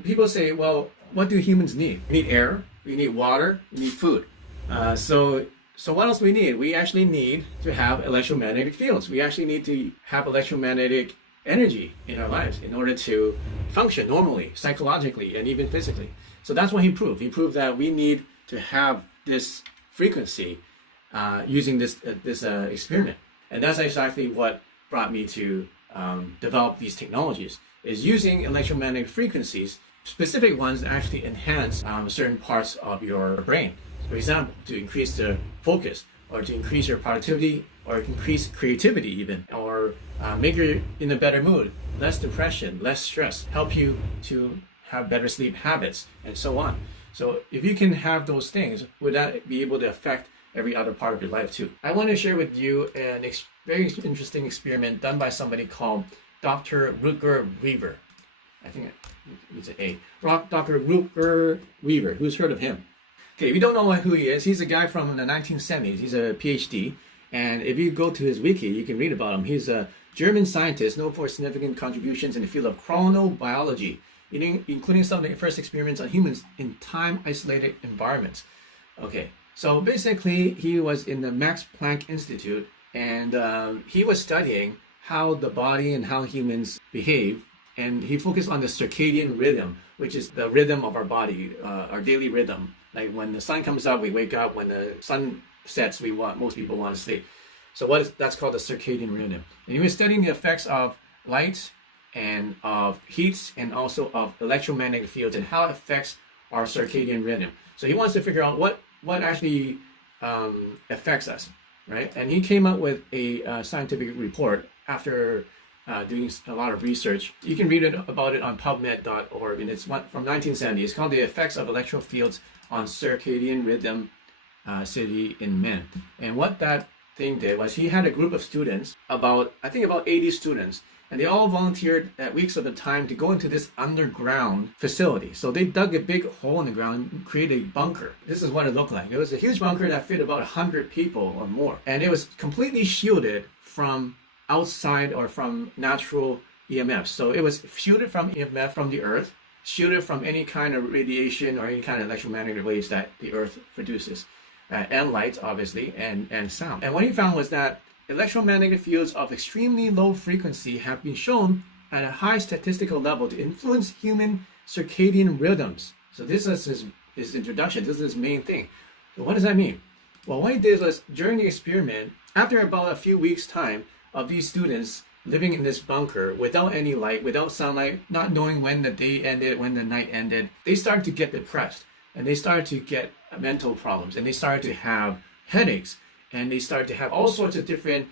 People say, well, what do humans need? We need air, we need water, we need food. So what else we need? We actually need to have electromagnetic fields. We actually need to have electromagnetic energy in our lives in order to function normally, psychologically, and even physically. So that's what he proved. He proved that we need to have this frequency using this experiment. And that's exactly what brought me to develop these technologies, is using electromagnetic frequencies, specific ones that actually enhance certain parts of your brain. For example, to increase the focus, or to increase your productivity, or increase creativity even, or make you in a better mood, less depression, less stress, help you to have better sleep habits, and so on. So if you can have those things, would that be able to affect every other part of your life too? I want to share with you an very interesting experiment done by somebody called Dr. Rutger Weaver. I think it's an A. Dr. Rutger Weaver. Who's heard of him? Okay, if you don't know who he is, he's a guy from the 1970s. He's a PhD. And if you go to his wiki, you can read about him. He's a German scientist known for significant contributions in the field of chronobiology, including some of the first experiments on humans in time-isolated environments. Okay, so basically, he was in the Max Planck Institute, and he was studying how the body and how humans behave, and he focused on the circadian rhythm, which is the rhythm of our body, our daily rhythm. Like when the sun comes up, we wake up. When the sun sets, most people want to sleep. So that's called the circadian rhythm. And he was studying the effects of light and of heat and also of electromagnetic fields and how it affects our circadian rhythm. So he wants to figure out what actually affects us, right? And he came up with a scientific report after doing a lot of research. You can read about it on PubMed.org, and it's from 1970. It's called The Effects of Electrical Fields on Circadian Rhythm City in Men. And what that thing did was he had a group of students, about 80 students, and they all volunteered at weeks at a time to go into this underground facility. So they dug a big hole in the ground and created a bunker. This is what it looked like. It was a huge bunker that fit about 100 people or more. And it was completely shielded from outside or from natural EMFs. So it was shielded from EMF from the earth, shielded from any kind of radiation or any kind of electromagnetic waves that the earth produces, and light, obviously, and sound. And what he found was that electromagnetic fields of extremely low frequency have been shown at a high statistical level to influence human circadian rhythms. So this is his introduction. This is his main thing. So what does that mean? Well, what he did was, during the experiment, after about a few weeks' time of these students living in this bunker without any light, without sunlight, not knowing when the day ended, when the night ended, they started to get depressed, and they started to get mental problems, and they started to have headaches, and they started to have all sorts of different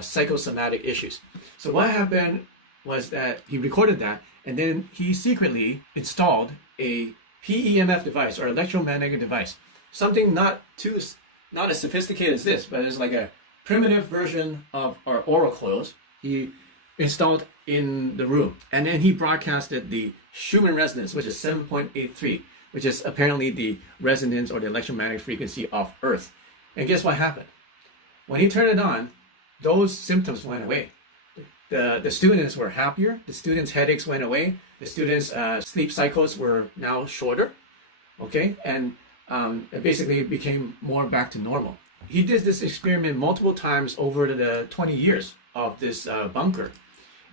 psychosomatic issues. So what happened was that he recorded that, and then he secretly installed a PEMF device, or electromagnetic device, something not as sophisticated as this, but it's like a primitive version of our Aura coils. He installed in the room, and then he broadcasted the Schumann resonance, which is 7.83, which is apparently the resonance or the electromagnetic frequency of Earth. And guess what happened? When he turned it on, those symptoms went away. The students were happier. The students' headaches went away. The students' sleep cycles were now shorter. Okay, and it basically became more back to normal. He did this experiment multiple times over the 20 years of this bunker.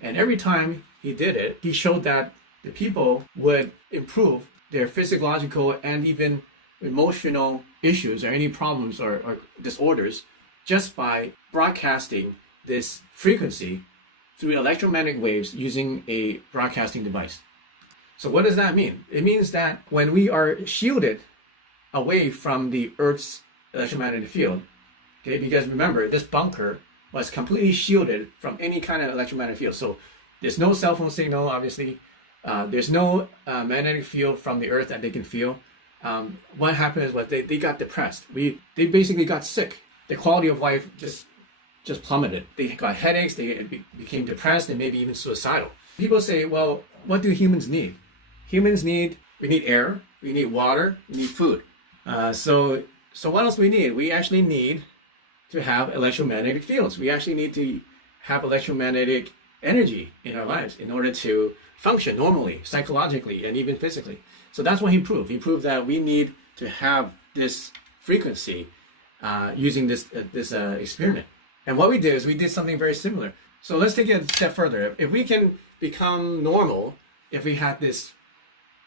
And every time he did it, he showed that the people would improve their physiological and even emotional issues or any problems or disorders just by broadcasting this frequency through electromagnetic waves using a broadcasting device. So what does that mean? It means that when we are shielded away from the Earth's electromagnetic field, okay, because remember, this bunker was completely shielded from any kind of electromagnetic field. So there's no cell phone signal, obviously. There's no magnetic field from the Earth that they can feel. What happened was they got depressed. They basically got sick. The quality of life just plummeted. They got headaches, they became depressed, and maybe even suicidal. People say, well, what do humans need? We need air, we need water, we need food. So what else we need? We actually need to have electromagnetic fields. We actually need to have electromagnetic energy in our lives in order to function normally, psychologically, and even physically. So that's what he proved. He proved that we need to have this frequency using this experiment. And what we did is we did something very similar. So let's take it a step further. If we can become normal, if we had this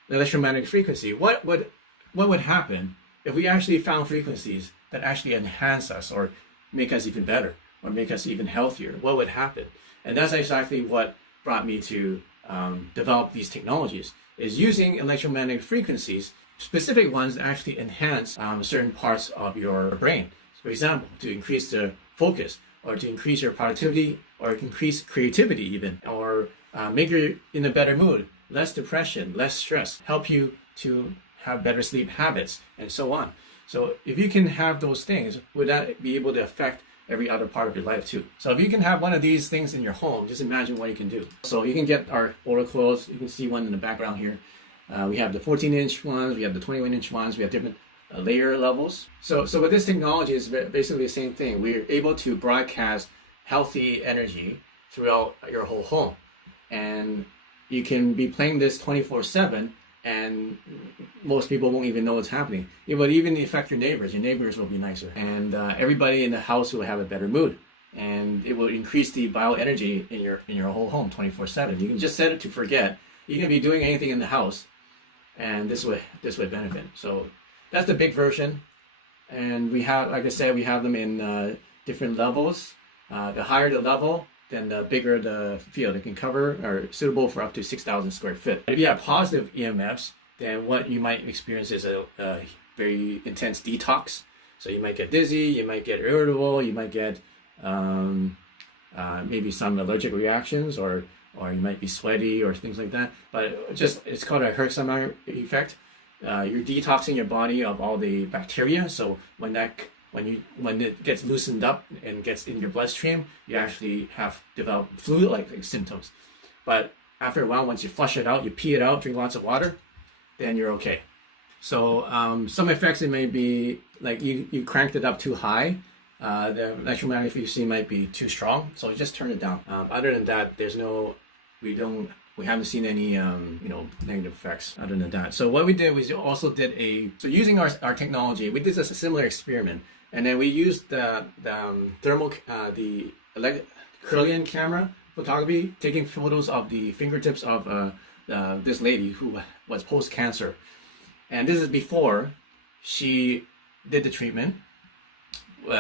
electromagnetic frequency, what would happen if we actually found frequencies that actually enhance us or make us even better or make us even healthier? What would happen? And that's exactly what brought me to develop these technologies, is using electromagnetic frequencies, specific ones that actually enhance certain parts of your brain. For example, to increase the focus, or to increase your productivity, or increase creativity even, or make you in a better mood, less depression, less stress, help you to have better sleep habits, and so on. So if you can have those things, would that be able to affect every other part of your life too? So if you can have one of these things in your home, just imagine what you can do. So you can get our Aura Coils. You can see one in the background here. We have the 14-inch ones, we have the 21-inch ones, we have different layer levels. So with this technology, it's basically the same thing. We're able to broadcast healthy energy throughout your whole home. And you can be playing this 24/7, and most people won't even know what's happening. It would even affect your neighbors. Your neighbors will be nicer. And everybody in the house will have a better mood. And it will increase the bioenergy in your whole home 24/7. You can just set it to forget. You can be doing anything in the house, and this would benefit. So that's the big version. And we have, like I said, we have them in different levels. The higher the level, then the bigger the field it can cover, are suitable for up to 6,000 square feet. If you have positive EMFs, then what you might experience is a very intense detox. So you might get dizzy, you might get irritable, you might get maybe some allergic reactions, or you might be sweaty or things like that. But it's called a Herxheimer effect. You're detoxing your body of all the bacteria. So when it gets loosened up and gets in your bloodstream, you actually have developed flu-like symptoms. But after a while, once you flush it out, you pee it out, drink lots of water, then you're okay. So some effects, it may be like you cranked it up too high. The electromagnetic frequency might be too strong, so just turn it down. Other than that, we haven't seen any negative effects other than that. So what we did was also using our technology, we did a similar experiment, and then we used the Kirlian camera photography, taking photos of the fingertips of this lady who was post-cancer. And this is before she did the treatment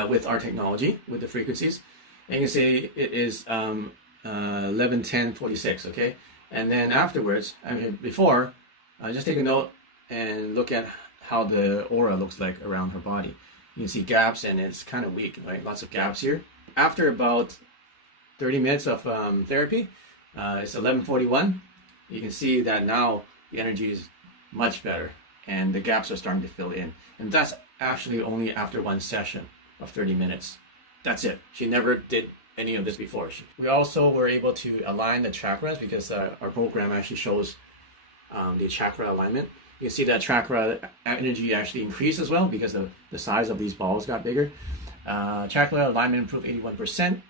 with our technology, with the frequencies. And you can see it is 11:10:46, okay? And then afterwards, before, just take a note and look at how the aura looks like around her body. You can see gaps, and it's kind of weak, right? Lots of gaps here. After about 30 minutes of therapy, it's 11:41. You can see that now the energy is much better, and the gaps are starting to fill in. And that's actually only after one session of 30 minutes. That's it. She never did any of this before. We also were able to align the chakras, because our program actually shows the chakra alignment. You can see that chakra energy actually increased as well, because the size of these balls got bigger. Chakra alignment improved 81%,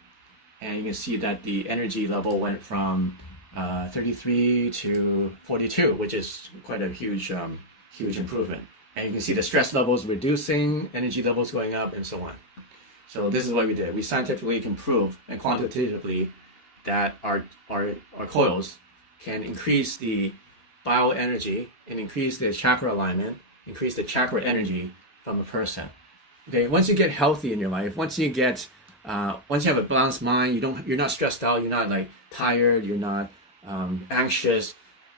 and you can see that the energy level went from 33 to 42, which is quite a huge improvement. And you can see the stress levels reducing, energy levels going up, and so on. So this is what we did. We scientifically can prove, and quantitatively, that our coils can increase the bioenergy and increase the chakra alignment, increase the chakra energy from a person. Okay, once you get healthy in your life, once you have a balanced mind, you're not stressed out, you're not like tired, you're not anxious,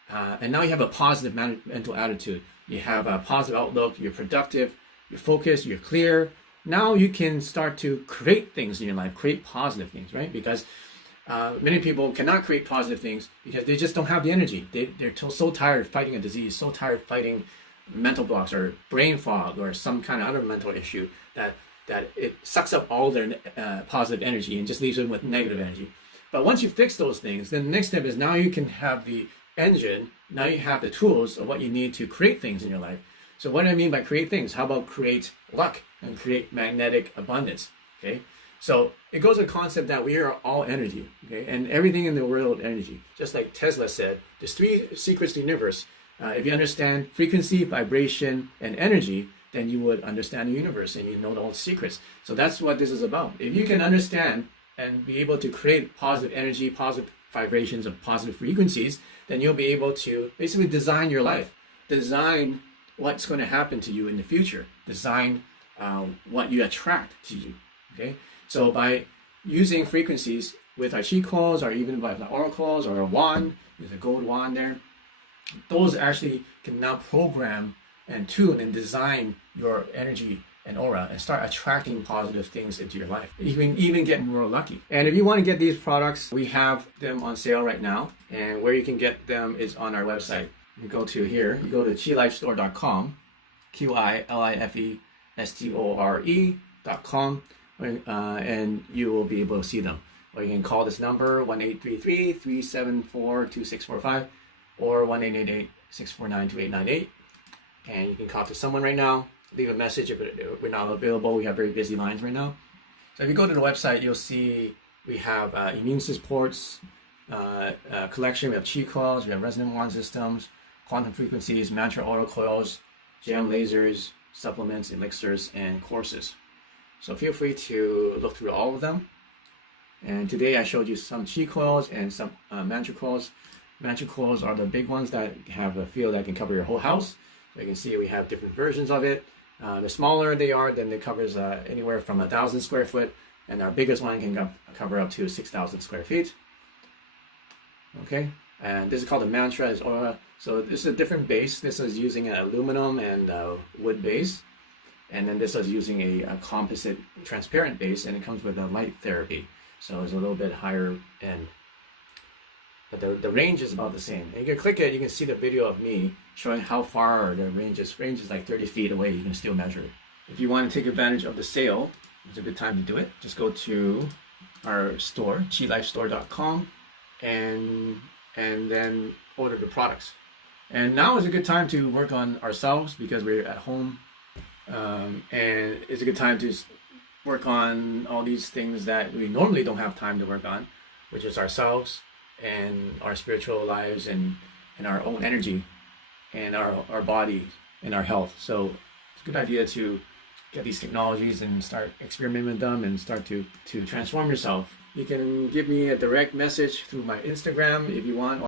and now you have a positive mental attitude. You have a positive outlook, you're productive, you're focused, you're clear. Now you can start to create things in your life, create positive things, right? Because many people cannot create positive things because they just don't have the energy. They're so tired of fighting a disease, so tired of fighting mental blocks or brain fog or some kind of other mental issue that it sucks up all their positive energy and just leaves them with negative energy. But once you fix those things, then the next step is now you can have the engine, now you have the tools of what you need to create things in your life. So what do I mean by create things? How about create luck and create magnetic abundance? Okay, So it goes to the concept that we are all energy, okay? And everything in the world energy. Just like Tesla said, there's 3 secrets to the universe. If you understand frequency, vibration, and energy, then you would understand the universe and you know all the secrets. So that's what this is about. If you can understand and be able to create positive energy, positive vibrations of positive frequencies, then you'll be able to basically design your life, design what's going to happen to you in the future, design what you attract to you, okay? So by using frequencies with our Qi Coils, or even by the oracles or a wand, there's a gold wand there, those actually can now program and tune and design your energy and aura and start attracting positive things into your life. You can even get more lucky. And if you want to get these products, we have them on sale right now. And where you can get them is on our website. You go to here, you go to qilifestore.com, QILIFESTORE.com, and you will be able to see them. Or you can call this number, 1-833-374-2645 or 1-888-649-2898. And you can talk to someone right now, leave a message if we're not available. We have very busy lines right now. So if you go to the website, you'll see we have immune supports, collection. We have Qi Coils, we have resonant wand systems, quantum frequencies, mantra aura coils, gem lasers, supplements, elixirs, and courses. So feel free to look through all of them. And today I showed you some Qi Coils and some mantra coils. Mantra coils are the big ones that have a field that can cover your whole house. So you can see we have different versions of it. The smaller they are, then it covers anywhere from 1,000 square foot, and our biggest one can cover up to 6,000 square feet. Okay, and this is called the mantra, is aura. So this is a different base. This is using an aluminum and wood base, and then this is using a composite transparent base, and it comes with a light therapy. So it's a little bit higher end. But the range is about the same. And you can click it, you can see the video of me showing how far the range is. Range is like 30 feet away, you can still measure it. If you want to take advantage of the sale, it's a good time to do it. Just go to our store, qilifestore.com, and then order the products. And now is a good time to work on ourselves because we're at home. And it's a good time to work on all these things that we normally don't have time to work on, which is ourselves and our spiritual lives and our own energy and our body and our health. So it's a good idea to get these technologies and start experimenting with them and start to transform yourself. You can give me a direct message through my Instagram if you want.